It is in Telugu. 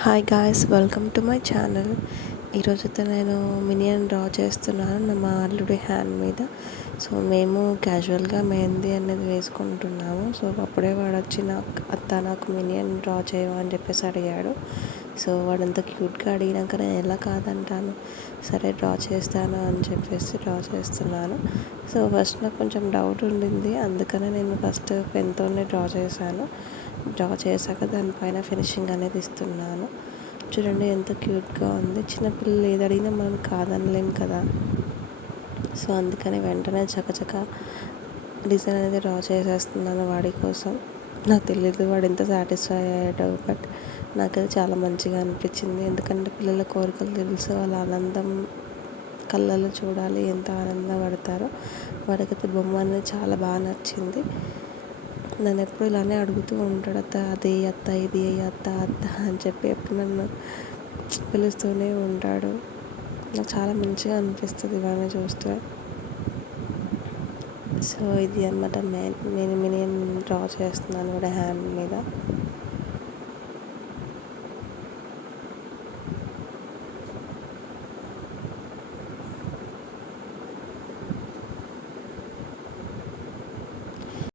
Hi guys, welcome to my channel. ఈరోజైతే నేను మినియన్ డ్రా చేస్తున్నాను మా అల్లుడి హ్యాండ్ మీద. సో మేము క్యాజువల్గా మెహందీ అనేది వేసుకుంటున్నాము. సో అప్పుడే వాడు వచ్చి నాకు మినియన్ డ్రా చేయవా అని చెప్పేసి అడిగాడు. సో వాడు అంత క్యూట్గా అడిగినాక నేను ఎలా కాదంటాను. సరే డ్రా చేస్తాను అని చెప్పేసి డ్రా చేస్తున్నాను. సో ఫస్ట్ నాకు కొంచెం డౌట్ ఉండింది, అందుకనే నేను ఫస్ట్ పెన్తోనే డ్రా చేశాను. డ్రా చేశాక దానిపైన ఫినిషింగ్ అనేది ఇస్తున్నాను. చూడండి ఎంత క్యూట్గా ఉంది. చిన్నపిల్లలు ఏది అడిగినా మనం కాదనలేం కదా. సో అందుకని వెంటనే చకచక డిజైన్ అనేది డ్రా చేసేస్తున్నాను వాడి కోసం. నాకు తెలియదు వాడు ఎంత సాటిస్ఫై అయ్యాడో, బట్ నాకు అది చాలా మంచిగా అనిపించింది. ఎందుకంటే పిల్లల కోరికలు తెలుసు, వాళ్ళ ఆనందం కళ్ళల్లో చూడాలి, ఎంత ఆనందపడతారో. వాడికైతే బొమ్మ అనేది చాలా బాగా నచ్చింది. నన్ను ఎప్పుడు ఇలానే అడుగుతూ ఉంటాడు, అత్త అది అత్త ఇది అత్త అత్త అని చెప్పి ఎప్పుడు నన్ను పిలుస్తూనే ఉంటాడు. నాకు చాలా మంచిగా అనిపిస్తుంది ఇవన్నీ చూస్తే. సో ఇది అన్నమాట నేను మినియన్ డ్రా చేస్తున్నాను కూడా హ్యాండ్ మీద.